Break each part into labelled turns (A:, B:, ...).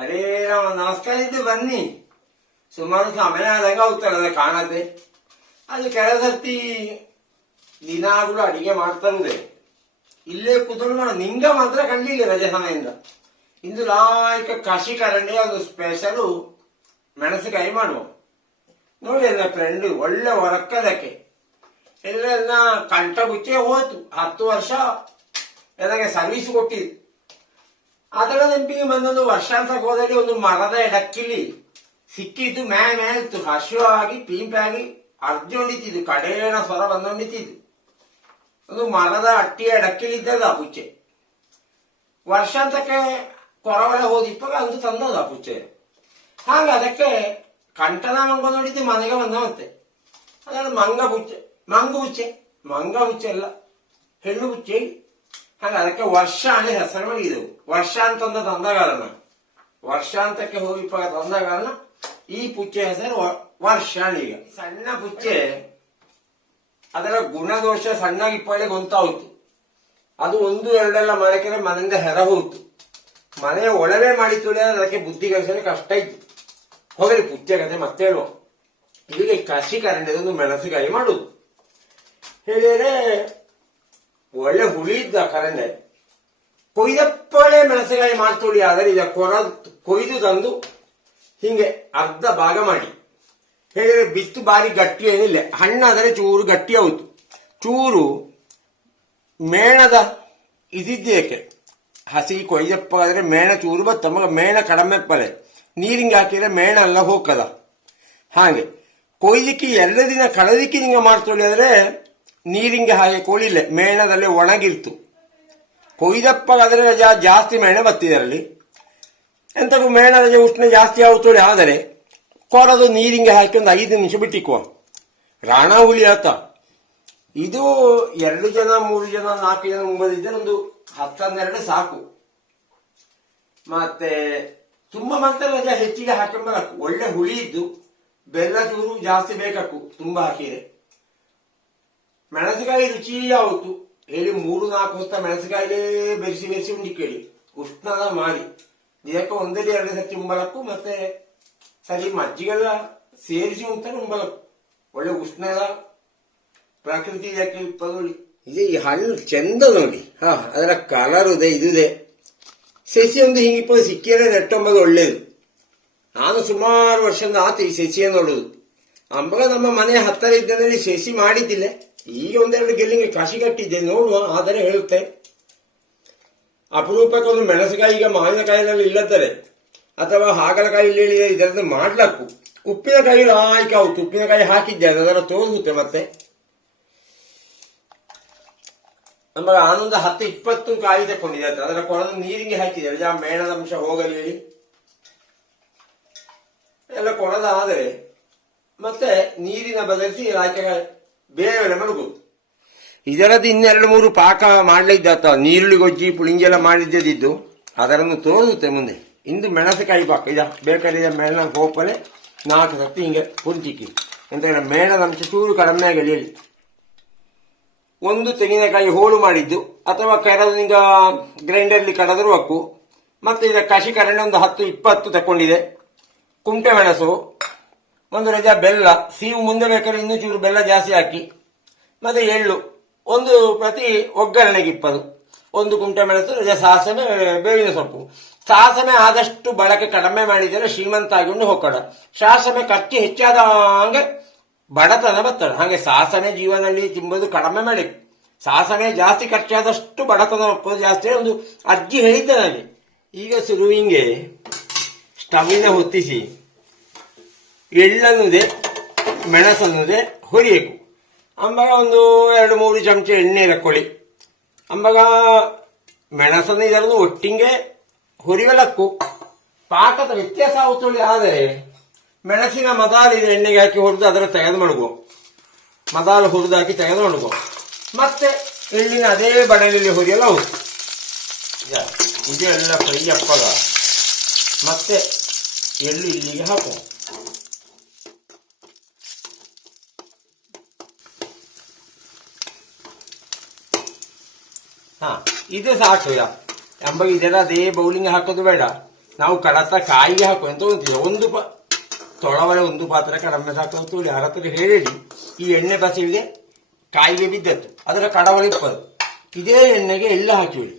A: ಅರೇ ರಾಮ ನಮಸ್ಕಾರ ಇದ್ದು ಬನ್ನಿ. ಸುಮಾರು ಸಮಯ ಆದಾಗ ಹೋಗ್ತಾರಲ್ಲ ಕಾಣದೆ. ಅದು ಕೆಲಸರ್ತಿ ಸರ್ತಿ ದಿನಾಗ್ಲೂ ಅಡಿಗೆ ಮಾಡ್ತಂದೆ. ಇಲ್ಲೇ ಕೂತ್ಕೊಂಡು ಮಾಡ ನಿಂಗ ಮಾತ್ರ ಕಂಡಿಲ್ಲ ರಜೆ ಸಮಯದಿಂದ. ಇಂದು ಲಾಯ್ಕ ಕಾಶಿ ಕರಂಡಿ ಒಂದು ಸ್ಪೆಷಲು ಮೆಣಸಿಕಾಯಿ ಮಾಡುವ. ನೋಡಿ ನನ್ನ ಫ್ರೆಂಡ್ ಒಳ್ಳೆ ಹೊರಕ್ಕದಕ್ಕೆ ಎಲ್ಲ ಕಂಠ ಗುಚ್ಚೆ ಹೋಯ್ತು ಹತ್ತು ವರ್ಷ ನನಗೆ ಸರ್ವಿಸ್ ಕೊಟ್ಟಿದ್ದು. ಅದರ ನೆನಪಿಗೆ ಬಂದೊಂದು ವರ್ಷಾಂತಕ್ಕೆ ಹೋದಲ್ಲಿ ಒಂದು ಮರದ ಎಡಕ್ಕಿಲಿ ಸಿಕ್ಕಿದ್ದು ಮ್ಯಾ ಮ್ಯಾ ಇತ್ತು. ಹಸಿವಾಗಿ, ಪೀಂಪಾಗಿ ಅರ್ಜೊಂಡಿತಿದ್ದು ಕಡೇನ ಸ್ವರ ಬಂದೊಂಡಿತಿದ್ದು ಒಂದು ಮರದ ಅಟ್ಟಿಯ ಎಡಕ್ಕಿಲಿದ್ದದ ಆ ಪುಚ್ಚೆ ವರ್ಷಾಂತಕ್ಕೆ ಕೊರವಳೆ ಹೋದಿಪ್ಪಾಗ ಅದು ತಂದದ ಪುಚ್ಚೆ ಹಾಗ ಅದಕ್ಕೆ ಕಂಠನ ಮಂಗ ನೋಡಿದ್ದು ಮನೆಗೆ ಬಂದವಂತೆ. ಅದನ್ನು ಮಂಗ ಬುಚ್ಚೆ ಮಂಗು ಬುಚ್ಚೆ ಮಂಗ ಬುಚ್ಚೆ ಅಲ್ಲ, ಹೆಣ್ಣು ಬುಚ್ಚೆ ಹಾಗೆ ಅದಕ್ಕೆ ವರ್ಷ ಹೆಸರು ಇದು. ವರ್ಷ ಅಂತಂದ ತಂದ ಕಾರಣ ವರ್ಷಾಂತಕ್ಕೆ ಹೋಗಿಪ್ಪ ಕಾರಣ ಈ ಪುಚ್ಚೆ ಹೆಸರು ವ- ವರ್ಷಾಣಿ ಈಗ. ಸಣ್ಣ ಪುಚ್ಚೆ, ಅದರ ಗುಣದೋಷ ಸಣ್ಣ ಇಪ್ಪಳೆ ಗೊತ್ತಾಯ್ತು ಅದು ಒಂದು, ಎರಡೆಲ್ಲ ಮಾಡಕ್ಕೆ ಮನೆಯಿಂದ ಹೆರ ಹೋಯ್ತು ಮನೆಯ ಒಳವೆ ಮಾಡಿ ತುಳಿಯೋದು ಅದಕ್ಕೆ ಬುದ್ಧಿ ಕಲಿಸಲು ಕಷ್ಟ ಇತ್ತು. ಹೋಗಲಿ ಪುಚ್ಚೆ ಕತೆ ಮತ್ತೆ ಹೇಳುವ. ಇದಕ್ಕೆ ಕಸಿ ಕರಂಡದೊಂದು ಮೆಣಸಿನಕಾಯಿ ಮಾಡುದು. ಹೇಳಿದ್ರೆ ಒಳ್ಳೆ ಹುಳಿ ಇದ್ದ ಕರಂಡೆ ಕೊಯ್ದಪ್ಪಳೆ ಮೆಣಸಿನಕಾಯಿ ಮಾಡ್ತೊಳಿ ಆದರೆ ಇದ ಕೊರ ಕೊಯ್ದು ತಂದು ಹಿಂಗೆ ಅರ್ಧ ಭಾಗ ಮಾಡಿ. ಹೇಳಿದ್ರೆ ಬಿತ್ತು ಬಾರಿ ಗಟ್ಟಿ ಏನಿಲ್ಲ. ಹಣ್ಣಾದರೆ ಚೂರು ಗಟ್ಟಿ ಹೌದು. ಚೂರು ಮೇಣದ ಇದಿದ್ದೇಕೆ ಹಸಿ ಕೊಯ್ದಪ್ಪ ಆದರೆ ಮೇಣ ಚೂರು ಬತ್ತ. ಮೇಣ ಕಡಿಮೆ ಪಲೆ. ನೀರಿಂಗೆ ಹಾಕಿದ್ರೆ ಮೇಣ ಎಲ್ಲ ಹೋಗದ ಹಾಗೆ ಕೊಯ್ಲಿಕ್ಕೆ ಎರಡು ದಿನ ಕಳೆದಿಕ್ಕೆ ಹಿಂಗೆ ಮಾಡ್ತೊಳಿ ಆದ್ರೆ ನೀರಿಂಗೆ ಹಾಗೆ ಕೋಳಿಲ್ಲ ಮೇಣದಲ್ಲಿ ಒಣಗಿರ್ತು. ಕೊಯ್ದಪ್ಪಗಾದರೆ ರಜಾ ಜಾಸ್ತಿ ಮೇಣ ಬತ್ತಿದರಲ್ಲಿ ಎಂತಕ್ಕೂ ಮೇಣದ ಉಷ್ಣ ಜಾಸ್ತಿ ಆಗುತ್ತೋಳಿ ಆದರೆ, ಕೊರದು ನೀರಿಂಗೆ ಹಾಕಿ ಒಂದು ಐದು ನಿಮಿಷ ಬಿಟ್ಟಿಕ್ಕುವ. ರಾಣ ಹುಲಿ ಆತ. ಇದು ಎರಡು ಜನ, ಮೂರು ಜನ, ನಾಲ್ಕು ಜನ ಒಂಬತ್ತು ಇದ್ದರೆ ಒಂದು ಹತ್ತನ್ನೆರಡು ಸಾಕು. ಮತ್ತೆ ತುಂಬಾ ಮತ್ತೆ ರಜಾ ಹೆಚ್ಚಿಗೆ ಹಾಕೊಂಬರಕು. ಒಳ್ಳೆ ಹುಳಿ ಇದ್ದು, ಬೆಲ್ಲ ಚೂರು ಜಾಸ್ತಿ ಬೇಕಾಕು, ತುಂಬಾ ಹಾಕಿದ್ರೆ. ಮೆಣಸಿನಕಾಯಿ ರುಚಿ ಯಾವತ್ತು? ಹೇಳಿ ಮೂರು, ನಾಲ್ಕು ಹೊತ್ತ ಮೆಣಸಿನಕಾಯಿಲೇ ಬೆರೆಸಿ ಬೆರೆಸಿ ಉಂಡಿಕ್ಕೇಳಿ ಉಷ್ಣದ ಮಾಡಿ ಇದಕ್ಕೆ ಒಂದಲ್ಲಿ ಎರಡು ಸತಿ ಉಂಬಲಕ್ಕು, ಮತ್ತೆ ಸರಿ ಮಜ್ಜಿಗೆಲ್ಲ ಸೇರಿಸಿ ಉಂಟಾನೆ ಉಂಬಲಕ್ಕು. ಒಳ್ಳೆ ಉಷ್ಣದ ಪ್ರಕೃತಿ ಇದಕ್ಕೆ ನೋಡಿ. ಇದು ಈ ಹಣ್ಣು ಚೆಂದ ನೋಡಿ. ಹಾ, ಅದರ ಕಲರ್ ಇದೆ ಇದಿದೆ ಸಸಿ ಒಂದು ಹಿಂಗಿಪ್ಪ ಸಿಕ್ಕಿದ್ರೆ ನೆಟ್ಟೊಂಬದು ಒಳ್ಳೇದು. ನಾನು ಸುಮಾರು ವರ್ಷದಿಂದ ಆತು ಈ ಸಸಿಯನ್ನು ನೋಡುದು. ಅಂಬಗ ನಮ್ಮ ಮನೆ ಹತ್ತಿರ ಇದ್ದಲ್ಲಿ ಸಸಿ ಮಾಡಿದ್ದಿಲ್ಲ. ಈಗ ಒಂದೆರಡು ಗೆಲ್ಲಿಗೆ ಕಸಿ ಕಟ್ಟಿದ್ದೆ, ನೋಡುವ, ಆದರೆ ಹೇಳುತ್ತೆ. ಅಪರೂಪಕ್ಕೆ ಒಂದು ಮೆಣಸಿನಕಾಯಿ ಈಗ ಮಾವಿನಕಾಯಿನಲ್ಲಿ ಇಲ್ಲದರೆ ಅಥವಾ ಹಾಗಲಕಾಯಿ ಇಲ್ಲಿ ಇದರದ್ದು ಮಾಡ್ಲಕ್ಕು. ಉಪ್ಪಿನಕಾಯಿ ಲಾಯ್ಕ ಆಯ್ತು ಉಪ್ಪಿನಕಾಯಿ ಹಾಕಿದ್ದೆ, ಅದರ ತೋರಿಸುತ್ತೆ ಮತ್ತೆ. ನಮ್ಮ ಆನಂದ ಹತ್ತು ಇಪ್ಪತ್ತು ಕಾಯಿ ತಕೊಂಡಿದೆ ಅಂತ ಅದರ ಕೊಳದ ನೀರಿಗೆ ಹಾಕಿದೆ ಆ ಮೇಣದ ಅಂಶ ಹೋಗಲಿ ಎಲ್ಲ ಕೊಳದಾದರೆ ಮತ್ತೆ ನೀರಿನ ಬದಲಿಸಿ ರಾಕೆ ಬೇರೆ ಮಲಗು ಇದರದ್ದು ಇನ್ನೆರಡು ಮೂರು ಪಾಕ ಮಾಡಲಿದ್ದಾತ, ನೀರುಳ್ಳಿ, ಗೊಜ್ಜಿ ಪುಳಿಂಗಿ ಎಲ್ಲ ಮಾಡಿದ್ದದಿದ್ದು, ಅದರನ್ನು ತೋರುತ್ತೆ ಮುಂದೆ. ಇಂದು ಮೆಣಸಕಾಯಿ ಪಾಕ, ಇದ ಬೇಕಾದ್ರೆ ಮೇಣ ಹೋಪಲೆ, ನಾಲ್ಕು ಸತ್ತಿ ಹಿಂಗೆ ಕುಂತಿಕ್ಕಿ ಎಂತ ಮೇಣದ ಅಂಶ ಚೂರು ಕಡಿಮೆ ಆಗಲಿ ಹೇಳಿ. ಒಂದು ತೆಂಗಿನಕಾಯಿ ಹೋಳು ಮಾಡಿದ್ದು, ಅಥವಾ ಕೆರದು ಈಗ ಗ್ರೈಂಡರ್ಲಿ ಕಡದರೂ ಹಕ್ಕು ಮತ್ತೆ ಇದ ಕಸಿ ಕರಣೆ ಒಂದು ಹತ್ತು, ಇಪ್ಪತ್ತು ತಕೊಂಡಿದೆ ಕುಂಟೆ ಮೆಣಸು ಒಂದು ರಜಾ ಬೆಲ್ಲ ಸೀವು ಮುಂದೆ ಬೇಕಾದ್ರೆ ಇನ್ನೂ ಚೂರು ಬೆಲ್ಲ ಜಾಸ್ತಿ ಹಾಕಿ, ಮತ್ತೆ ಎಳ್ಳು, ಒಂದು ಪ್ರತಿ ಒಗ್ಗರಣೆಗೆ ಇಪ್ಪದು. ಒಂದು ಕುಂಟೆ ಮೆಣಸು, ರಜಾ ಸಾಸಮೆ ಬೇವಿನ ಸೊಪ್ಪು. ಸಾಸಮೆ ಆದಷ್ಟು ಬಳಕೆ ಕಡಿಮೆ ಮಾಡಿದರೆ ಶ್ರೀಮಂತ ಆಗಿ ಹೋಗೋಣ ಸಾಸಮೆ ಖರ್ಚು ಹೆಚ್ಚಾದ ಹಂಗೆ ಬಡತನ ಬರ್ತದೆ. ಹಾಗೆ ಸಾಸನೆ ಜೀವನದಲ್ಲಿ ತಿಂಬುದು ಕಡಿಮೆ ಮಾಡಿ. ಸಾಸನೆ ಜಾಸ್ತಿ ಖರ್ಚಾದಷ್ಟು ಬಡತನ ಜಾಸ್ತಿ ಒಂದು ಅಜ್ಜಿ ಹೇಳಿದ್ದ ನನಗೆ ಈಗ ಸುರುವಿಂಗೆ ಸ್ಟವಿನ ಹೊತ್ತಿಸಿ ಎಳ್ಳನ್ನುದೆ, ಮೆಣಸನ್ನುದೆ ಹುರಿಯಬೇಕು. ಅಂಬಾಗ ಒಂದು ಎರಡು ಮೂರು ಚಮಚ ಎಣ್ಣೆ ಹಾಕೊಳ್ಳಿ ಅಂಬಾಗ ಮೆಣಸನ್ನು ಇದರನ್ನು ಒಟ್ಟಿಗೆ ಹುರಿಯಲಕ್ಕು. ಪಾಕದ ವ್ಯತ್ಯಾಸ ಆಗುತ್ತೊಳ್ಳಿ, ಆದರೆ ಮೆಣಸಿನ ಮದಾಲು ಇದು ಎಣ್ಣೆಗೆ ಹಾಕಿ ಹುರಿದು ಅದರ ತೆಗೆದು ಮಡಗು ಮದಾಲು ಹುರಿದು ಹಾಕಿ ತೆಗೆದು ಮಡಗು ಮತ್ತೆ ಎಳ್ಳಿನ ಅದೇ ಬಣಲಿ ಹುರಿಯಲ್ಲ ಹೌದು. ಇದೆಲ್ಲ ಫ್ರೈ ಅಪ್ಪಗ ಮತ್ತೆ ಎಳ್ಳು ಇಲ್ಲಿಗೆ ಹಾಕು ಹಾ, ಇದು ಸಾಕು ಎಂಬ ಇದೆಲ್ಲ ಅದೇ ಬೌಲಿಂಗ್ ಹಾಕೋದು ಬೇಡ. ನಾವು ಕಡತ ಕಾಯಿಗೆ ಹಾಕೋ ಅಂತ ಒಂದು ಪ ತೊಳವರೆ ಒಂದು ಪಾತ್ರ ಕಡಮೆ ಸಾಕು ಯಾರ ಹತ್ರ ಹೇಳಿ ಈ ಎಣ್ಣೆ ಬಸಿವಿಗೆ ಕಾಯಿಗೆ ಬಿದ್ದದ್ದು. ಅದರ ಕಡವಳಿ ಇಪ್ಪದು. ಇದೇ ಎಣ್ಣೆಗೆ ಎಲ್ಲ ಹಾಕಿಬಿಡಿ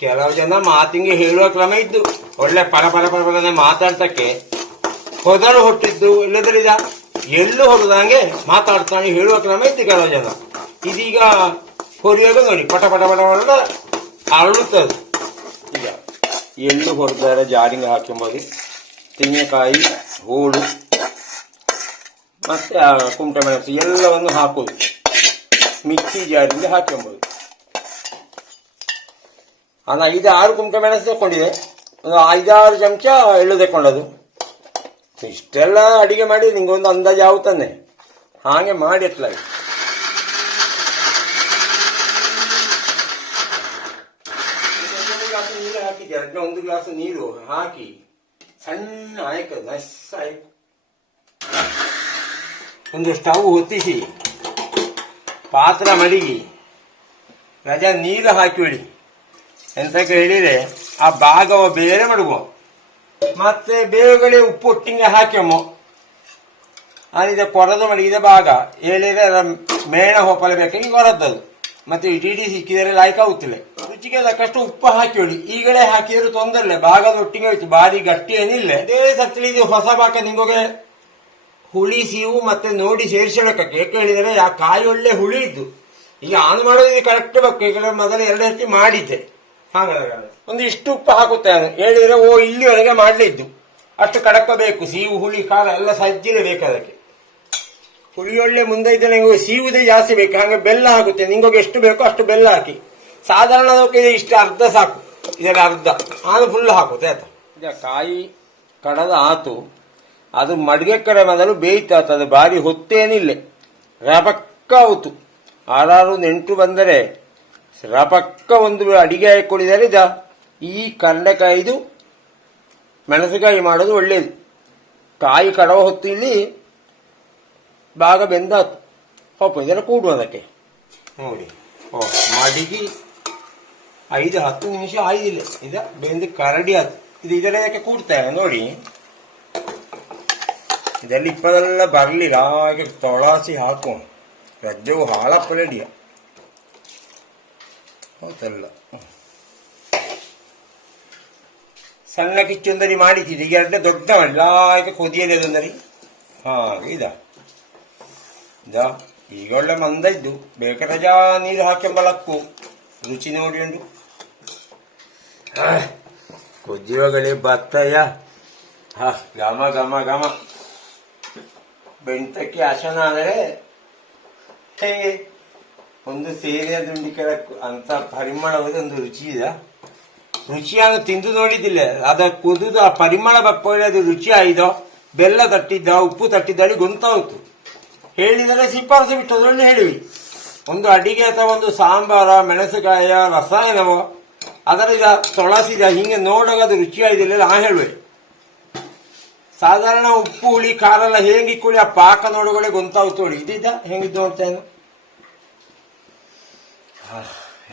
A: ಕೆಲವು ಜನ ಮಾತಿಗೆ ಹೇಳುವ ಕ್ರಮ ಇದ್ದು, ಒಳ್ಳೆ ಪರ ಪರ ಪರ ಮಾತಾಡ್ತಕ್ಕೆ ಹೊದರು ಹೊಟ್ಟಿದ್ದು ಇಲ್ಲದ್ರೆ ಇದ ಎಲ್ಲೂ ಹೊರದಂಗೆ ಮಾತಾಡ್ತಾನೆ, ಹೇಳುವ ಕ್ರಮ ಇತ್ತು ಕೆಲವು ಜನ ಇದೀಗ ಹೊರಿಯೋದು ನೋಡಿ, ಪಟ ಪಟ ಪಟ ಪಟ ಅರಳುತ್ತದೆ ಈಗ ಎಳ್ಳು ಹೊರದಾರೆ ಜಾರಿಂಗ್ ಹಾಕೊಂಬೋದು ತೆಂಗಿನಕಾಯಿ, ಹೋಳು, ಮತ್ತೆ ಕುಮಟ ಮೆಣಸು ಎಲ್ಲವನ್ನು ಹಾಕೋದು. ಮಿಕ್ಸಿ ಜಾರಿಗೆ ಹಾಕೊಂಬೋದು ಅಣ್ಣ ಐದು ಆರು ಕುಮಟೆ ಮೆಣಸು ತಕೊಂಡಿದೆ ಒಂದು ಐದಾರು ಚಮಚ ಎಳ್ಳು ತಕೊಂಡದು ಇಷ್ಟೆಲ್ಲ ಅಡಿಗೆ ಮಾಡಿ ನಿಂಗೊಂದು ಅಂದಾಜು ಆಗುತ್ತಾನೆ. ಹಾಗೆ ಮಾಡಿ ಎತ್ತಲಾಗಿ ಒಂದು ಗ್ಲಾಸ್ ನೀರು ಹಾಕಿ ಸಣ್ಣ ಆಯ್ಕ, ನಸ್ ಒಂದು ಸ್ಟವ್ ಹೊತ್ತಿಸಿ ಪಾತ್ರ ಮಡಗಿ, ರಜಾ ನೀರು ಹಾಕಿಬಿಡಿ ಎಂತ ಹೇಳಿದ್ರೆ ಆ ಭಾಗವ ಬೇರೆ ಮಡಗುವ. ಮತ್ತೆ ಬೇವುಗಳಿ ಉಪ್ಪು ಒಟ್ಟಿಗೆ ಹಾಕ್ಯಮ್ಮು ಅನಿದ ಕೊರದ ಮಡಗಿದ ಭಾಗ. ಹೇಳಿದ್ರೆ ಅದರ ಮೇಣ ಹೊಪ್ಪಲಬೇಕಾಗಿ ಕೊರದ್ದದು ಮತ್ತೆ ಇಡೀ ಸಿಕ್ಕಿದರೆ ಲಾಯ್ಕ ಆಗುತ್ತಿಲ್ಲ. ರುಚಿಗೆ ಸಾಕಷ್ಟು ಉಪ್ಪು ಹಾಕಿಬಿಡಿ ಈಗಲೇ ಹಾಕಿದ್ರು ತೊಂದರೆ ಇಲ್ಲ. ಭಾಗದ ಒಟ್ಟಿಗೆ ಹೋಯ್ತು. ಭಾರಿ ಗಟ್ಟಿ ಏನಿಲ್ಲ. ಅದೇ ಸತ್ತಿ ಇದು ಹೊಸ ಭಾಗ ನಿಮಗೆ ಹುಳಿ ಸೀವು ಮತ್ತೆ ನೋಡಿ ಸೇರಿಸಬೇಕಕ್ಕೆ. ಯಾಕೆ ಹೇಳಿದರೆ, ಆ ಕಾಯಿ ಒಳ್ಳೆ ಹುಳಿ ಇದ್ದು. ಈಗ ಆನ್ ಮಾಡೋದು ಕರೆಕ್ಟ್ ಬೇಕು. ಈಗ ಮೊದಲು ಎರಡು ಹತ್ತಿ ಮಾಡಿದ್ದೆ. ಒಂದು ಇಷ್ಟು ಉಪ್ಪು ಹಾಕುತ್ತೆ ಹೇಳಿದ್ರೆ, ಓ, ಇಲ್ಲಿವರೆಗೆ ಮಾಡಲಿದ್ದು ಅಷ್ಟು ಕಡಕ ಬೇಕು, ಸೀವು, ಹುಳಿ ಕಾಲ ಎಲ್ಲ ಸಜ್ಜಿನ ಬೇಕು ಅದಕ್ಕೆ. ಹುಳಿ ಒಳ್ಳೆ ಮುಂದೆ ಇದ್ದರೆ ನಿಮಗೆ ಸೀವುದೇ ಜಾಸ್ತಿ ಬೇಕು. ಹಾಗೆ ಬೆಲ್ಲ ಹಾಕುತ್ತೆ ನಿಂಗೆ ಎಷ್ಟು ಬೇಕೋ ಅಷ್ಟು ಬೆಲ್ಲ ಹಾಕಿ. ಸಾಧಾರಣ ಇದು ಇಷ್ಟು ಅರ್ಧ ಸಾಕು. ಇದರ ಅರ್ಧ. ಹಾಲು ಫುಲ್ ಹಾಕುತ್ತೆ, ಆಯ್ತಾ? ಈಗ ಕಾಯಿ ಕಡದ ಆತು, ಅದು ಮಡಿಗೆ ಕಡೆ ಮೊದಲು ಬೇಯ್ತಾತ. ಅದು ಭಾರಿ ಹೊತ್ತೇನಿಲ್ಲ. ರಬಕ್ಕ ಆರಾರು ನೆಂಟು ಬಂದರೆ ರಪಕ್ಕ ಒಂದು ಅಡಿಗೆ ಹಾಕೊಂಡಿದ್ದಾರೆ ಇದ ಈ ಕರ್ಲೆಕಾಯಿದು ಮೆಣಸಿನಕಾಯಿ ಮಾಡೋದು ಒಳ್ಳೇದು ಕಾಯಿ ಕಡವ ಹೊತ್ತು ಇಲ್ಲಿ ಭಾಗ ಬೆಂದಾತು ಪಾಪ ಇದರ ಕೂಡು ಅದಕ್ಕೆ ನೋಡಿ ಓ ಮಡಿಗಿ ಐದು ಹತ್ತು ನಿಮಿಷ ಆಯ್ದಿಲ್ಲ ಇದ ಬೆಂದು ಕರಡಿ ಆಯ್ತು ಇದು ಇದಕ್ಕೆ ಕೂಡ್ತೇವೆ ನೋಡಿ ಇದರಲ್ಲಿ ಇಪ್ಪದೆಲ್ಲ ಬರಲಿಲ್ಲ ಹಾಗೆ ತೊಳಾಸಿ ಹಾಕು ರಜ್ಜವು ಹಾಳಪ್ಪಲೆಡಿಯ ಹೌದಲ್ಲ. ಸಣ್ಣ ಕಿಚ್ಚೊಂದರಿ ಮಾಡಿದ್ದೀರಿ, ಈಗ ಎರಡನೇ ದೊಡ್ಡ ಹಾಗೆ ಕೊದಿಯಲ್ಲಿ ಅದೊಂದರಿ. ಹಾ ಇದ. ಈಗ ಒಳ್ಳೆ ಮಂದ ಇದ್ದು ಬೇಕಾದ ರಜಾ ನೀರು ಹಾಕೊಂಬಲಕ್ಕು ರುಚಿ ನೋಡಿ ಉಂಟು ಕೊದ್ದಿರೋಗಳೇ ಬತ್ತಯ್ಯ. ಹಾ, ಘಮ ಘಮ ಘಮ. ಬೆಂತಕ್ಕೆ ಹಸನ ಆದರೆ ಹೇಗೆ ಒಂದು ಸೇರಿಯ ದುಂಡಿಕರ ಅಂತ ಪರಿಮಳವಾದ ಒಂದು ರುಚಿ ಇದೆ. ರುಚಿಯನ್ನು ತಿಂದು ನೋಡಿದ್ದಿಲ್ಲ. ಅದ ಕುದಿದ ಆ ಪರಿಮಳ ಬಪ್ಪಲ್ಲಿ ಅದು ರುಚಿ ಆಯ್ದೋ, ಬೆಲ್ಲ ತಟ್ಟಿದ್ದ, ಉಪ್ಪು ತಟ್ಟಿದ್ದಲ್ಲಿ ಗೊಂತಾಯ್ತು ಹೇಳಿದರೆ ಶಿಫಾರಸು ಬಿಟ್ಟದ್ರಲ್ಲಿ ಹೇಳಿವಿ. ಒಂದು ಅಡಿಗೆ ಅಥವಾ ಒಂದು ಸಾಂಬಾರ ಮೆಣಸುಕಾಯ ರಸಾಯನವೋ ಅದರಿಂದ ತೊಳಸಿದ ಹಿಂಗೆ ನೋಡುವಾಗ ಅದು ರುಚಿ ಆಯ್ದಿಲ್ಲ ನಾ ಹೇಳುವೆ. ಸಾಧಾರಣ ಉಪ್ಪು, ಹುಳಿ, ಖಾರ ಎಲ್ಲ ಹೇಗಿಕ್ಕುಳಿ ಆ ಪಾಕ ನೋಡುಗಳೇ ಗೊತ್ತಾಗ್ತೋಳಿ ಇದಿದ್ದ? ಹೆಂಗಿದ್ದು ನೋಡ್ತೇನೆ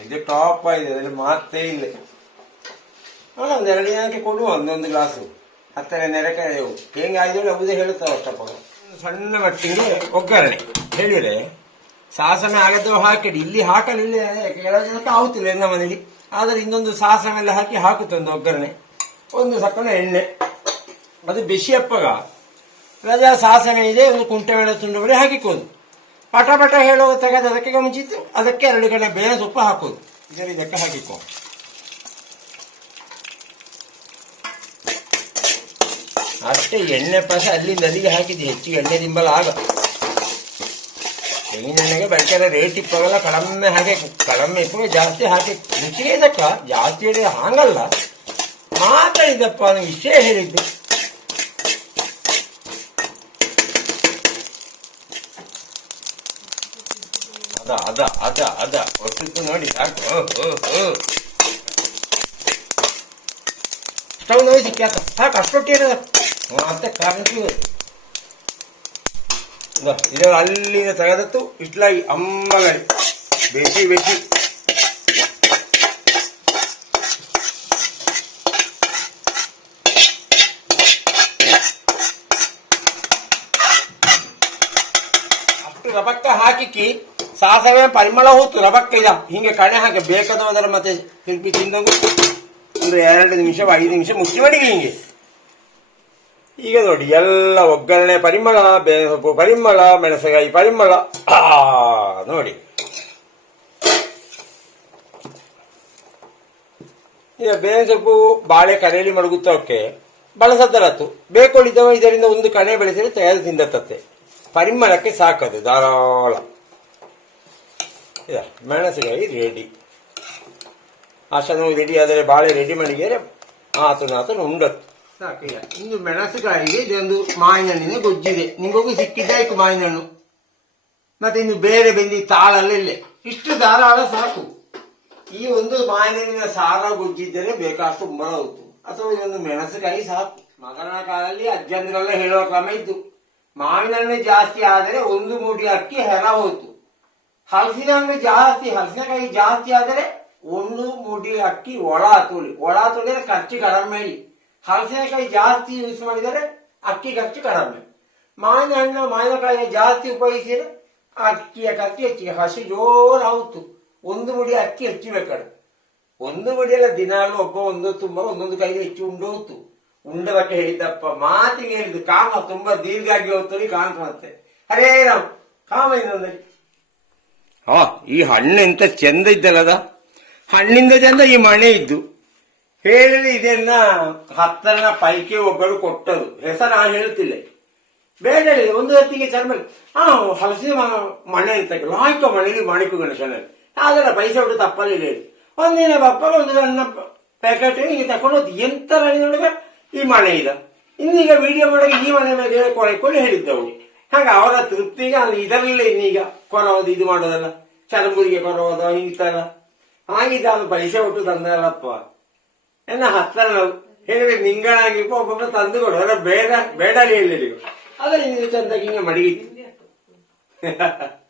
A: ಇದು ಟಾಪ್ ಆಗಿದೆ ಅದ್ರಲ್ಲಿ ಮಾತೇ ಇಲ್ಲ. ನೋಡ, ಒಂದ್ ಎರಡು ಜನಕ್ಕೆ ಕೊಡುವ ಒಂದೊಂದು ಗ್ಲಾಸು ಹತ್ತರ ನೆರೆಕರೆಯವು ಹೆಂಗೆ ಆಯ್ದಳು ಅವುದೇ ಹೇಳುತ್ತಾವೆ ಅಷ್ಟಪ್ಪ ಸಣ್ಣ ಮಟ್ಟಿಗೆ ಒಗ್ಗರಣೆ. ಹೇಳಿದ್ರೆ ಸಾಸನ ಆಗದ್ದು ಹಾಕಿಡಿ ಇಲ್ಲಿ ಹಾಕಲಿಲ್ಲ ಕೆಲವು ಜನಕ್ಕೆ ಆಗುತ್ತಿಲ್ಲ ಎಲ್ಲ ಮನೆಯಲ್ಲಿ ಆದರೆ ಇನ್ನೊಂದು ಸಾಸನ ಎಲ್ಲ ಹಾಕಿ ಹಾಕುತ್ತೆ ಒಂದು ಒಗ್ಗರಣೆ. ಒಂದು ಸಕ್ಕನ ಎಣ್ಣೆ. ಅದು ಬಿಸಿ ಅಪ್ಪಗ. ರಜಾ ಸಾಸನ ಇದೆ, ಒಂದು ಕುಂಟೆ ಬೇಳೆ ತುಂಡು ಬೇಳೆ ಹಾಕಿಕೋದು ಪಟ ಪಟ ಹೇಳೋ ತೆಗೆದು ಅದಕ್ಕೆ ಮುಂಚಿತ್ತು ಅದಕ್ಕೆ ಎರಡು ಕಡೆ ಬೇಳೆ ಸೊಪ್ಪು ಹಾಕೋದು ಇದರ ಇದಕ್ಕೆ ಹಾಕಿಕೋ ಅಷ್ಟೇ ಎಣ್ಣೆ ಪಸ ಅಲ್ಲಿಂದ ಅಲ್ಲಿಗೆ ಹಾಕಿದ್ದು ಹೆಚ್ಚಿಗೆ ಎಣ್ಣೆ ದಿಂಬಲ ಆಗ ತೆಂಗಿನೆಣ್ಣೆಗೆ ಬೆಳಕೆಲ್ಲ ರೇಟ್ ಇಪ್ಪಾಗಲ್ಲ ಕಡಿಮೆ ಹಾಕಿ ಕಡಿಮೆ ಇಪ್ಪಾಗ ಜಾಸ್ತಿ ಹಾಕಿ ರುಚಿಗೆ ಇದಕ್ಕ ಜಾಸ್ತಿ ಹೇಳಿ ಹಾಗಲ್ಲ ಮಾತಾಡಿದಪ್ಪ ನನಗೆ ವಿಷಯ ಹೇಳಿದ್ದು ಅದ ಅದ ಅದ ಅದ. ನೋಡಿ ಓ. ಸ್ಟವ್ ನೋಡಿ ಸಿಕ್ಕಾತ ಸಾಕು ಅಷ್ಟೊಟ್ಟಿಗೆ ಮತ್ತೆ ಕಾರಣಕ್ಕೆ ಇದರ ಅಲ್ಲಿಂದ ತೆಗೆದತ್ತು ಇಟ್ಲಾಗಿ ಅಮ್ಮಗಡಿ ಬೇಸಿ ಬೇಕಿ. ಅಷ್ಟು ರಬಕ್ಕ ಹಾಕಿಕ್ಕಿ ಸಾಸವೆ ಪರಿಮಳ ಹೋತು ರಬಕ್ಕ ಇಲ್ಲ ಹಿಂಗೆ ಕಣೆ ಹಾಕಿ ಬೇಕಾದವದರ ಮತ್ತೆ ತಿರುಪಿ ತಿಂದಂಗು. ಒಂದು ಎರಡು ನಿಮಿಷ, ಐದು ನಿಮಿಷ ಮುಚ್ಚಿ ಮಡಿಗೆ ಹಿಂಗೆ. ಈಗ ನೋಡಿ, ಎಲ್ಲ ಒಗ್ಗರಣೆ, ಪರಿಮಳ ಬೇಳೆ ಸೊಪ್ಪು ಪರಿಮಳ, ಮೆಣಸಿನಕಾಯಿ, ಪರಿಮಳ. ನೋಡಿ. ಈಗ ಸೊಪ್ಪು ಬಾಳೆ ಕರೆಯಲ್ಲಿ ಮಡಗುತ್ತವಕ್ಕೆ ಬಳಸದ್ದರತ್ತು. ಬೇಕೊಳ್ಳಿದ್ದವ ಇದರಿಂದ ಒಂದು ಕಣೆ ಬೆಳೆಸಿದ್ರೆ ತಯಾರು ತಿಂದತ್ತತ್ತೆ. ಪರಿಮಳಕ್ಕೆ ಸಾಕದು, ಧಾರಾಳ. ಇದ, ಮೆಣಸಿನಕಾಯಿ ರೆಡಿ ಆಶನು ರೆಡಿ ಆದರೆ ಬಾಳೆ ರೆಡಿ ಮಾಡಿದರೆ ಆತನ ಆತನ ಉಂಡತ್ತು. ಸಾಕಿಲ್ಲ ಇನ್ನು ಮೆಣಸುಕಾಯಿಗೆ ಇದೊಂದು ಮಾವಿನಣ್ಣಿನ ಗೊಜ್ಜಿದೆ. ನಿಮಗೂ ಸಿಕ್ಕಿದ್ದಾಯ್ತು ಮಾವಿನಣ್ಣು ಮತ್ತೆ ಇನ್ನು ಬೇರೆ ಬೆಂದಿ ತಾಳಲ್ಲ ಇಲ್ಲೇ. ಇಷ್ಟು ಧಾರಾಳ ಸಾಕು. ಈ ಒಂದು ಮಾವಿನಣ್ಣಿನ ಸಾರ ಗೊಜ್ಜಿದ್ದರೆ ಬೇಕಾಷ್ಟು ಉಂಬಳ ಹೋಯ್ತು ಅಥವಾ ಇದೊಂದು ಮೆಣಸುಕಾಯಿ ಸಾಕು. ಮಗನ ಕಾಲದಲ್ಲಿ ಅಜ್ಜಂದಿರೆಲ್ಲ ಹೇಳೋ ಕ್ರಮ ಇದ್ದು ಮಾವಿನ ಹಣ್ಣು ಜಾಸ್ತಿ ಆದರೆ ಒಂದು ಮೂಡಿ ಅಕ್ಕಿ ಹೆರ ಹೋಯ್ತು. ಹಲಸಿನ ಹಣ್ಣು ಜಾಸ್ತಿ ಹಲಸಿನಕಾಯಿ ಜಾಸ್ತಿ ಆದರೆ ಒಂದು ಮುಡಿ, ಅಕ್ಕಿ, ಒಳ ತುಳಿ. ಒಳ ತುಳಿದ್ರೆ ಖರ್ಚು ಕಡಿಮೆ ಹಲಸಿನಕಾಯಿ ಜಾಸ್ತಿ ಯೂಸ್ ಮಾಡಿದರೆ ಅಕ್ಕಿ ಖರ್ಚು ಕಡಿಮೆ. ಮಾವಿನ ಹಣ್ಣು ಮಾವಿನಕಾಯಿ ಜಾಸ್ತಿ ಉಪಯೋಗಿಸಿದ್ರೆ ಅಕ್ಕಿಯ ಖರ್ಚು ಹೆಚ್ಚಿಗೆ. ಹಸಿ ಜೋರು ಒಂದು ಮುಡಿ ಅಕ್ಕಿ ಹೆಚ್ಚಿಬೇಕಾದ್ರೆ ಒಂದು ಮುಡಿಯಲ್ಲ ದಿನಾಲು ಒಬ್ಬ ಒಂದು ತುಂಬ ಒಂದೊಂದು ಕೈಗೆ ಹೆಚ್ಚು ಉಂಡು ಹೋಗ್ತು ಉಂಡ ಬಟ್ಟೆ ಹೇಳಿದ್ದಪ್ಪ, ಮಾತಿಗೆ ಹೇಳಿದ್ದು. ಕಾಮ ತುಂಬಾ ದೀರ್ಘ ಆಗಿ ಹೋಗ್ತದೆ ಕಾಣ್ತಂತೆ ಅರೇ ನಾವು ಕಾಮ ಇನ್ನೊಂದು ಆ, ಈ ಹಣ್ಣು ಎಂತ ಚಂದ ಇದ್ದಲ್ಲದ ಹಣ್ಣಿಂದ ಚಂದ ಈ ಮಣೆ ಇದ್ದು. ಹೇಳಿ ಇದನ್ನ ಹತ್ತರನ ಪೈಕಿ ಒಬ್ಬಳು ಕೊಟ್ಟದು ಹೆಸರು ನಾನು ಹೇಳುತ್ತಿಲ್ಲ. ಬೇಡ ಒಂದು ಹೊತ್ತಿಗೆ ಚರ್ಮ ಆ ಹಲಸಿನ ಮ- ಮಣೆ ಅಂತ ಲಾಯ್ಕ ಮಣೆಲಿ ಮಾಣಿಕು ಗಣೇಶನಲ್ಲಿ ಅದರ ಪೈಸೆ ಬಿಟ್ಟು ತಪ್ಪಲ್ಲಿ ಹೇಳಿ ಒಂದಿನ ಬಪ್ಪ ಒಂದು ಸಣ್ಣ ಪ್ಯಾಕೆಟ್ ಹಿಂಗೆ ತಕೊಂಡು. ಎಂತ ಈ ಮಣೆ ಇದೆ? ಇನ್ನೀಗ ವಿಡಿಯೋ ಮಾಡಿ ಈ ಮನೆ ಮೇಲೆ ಕೊಳೆಕೊಂಡು ಹೇಳಿದ್ದವು. ಹಾಗ ಅವರ ತೃಪ್ತಿಗೆ ಅದು ಇದರಲ್ಲೇ ಇನ್ನೀಗ ಕೊರವದು, ಇದು ಮಾಡೋದಲ್ಲ. ಚರಂಬುರಿಗೆ ಕೊರವದು ಹಿಂಗಿತ್ತಲ್ಲ ಹಾಗಿದ್ದ ಅವನು ಪೈಸೆ ಕೊಟ್ಟು ತಂದಲ್ಲಪ್ಪ ಎನ್ನ ಹತ್ತರ ಹೇಳಿದ್ರೆ ನಿಂಗಳಾಗಿ ಒಬ್ಬೊಬ್ಬರು ತಂದು ಕೊಡು. ಅಲ್ಲ ಬೇಡ ಬೇಡ ಹೇಳಿ ಅದ್ರ ನೀವು ಚಂದಾಗಿ ಹಿಂಗೆ ಮಡಗಿತ್ತು.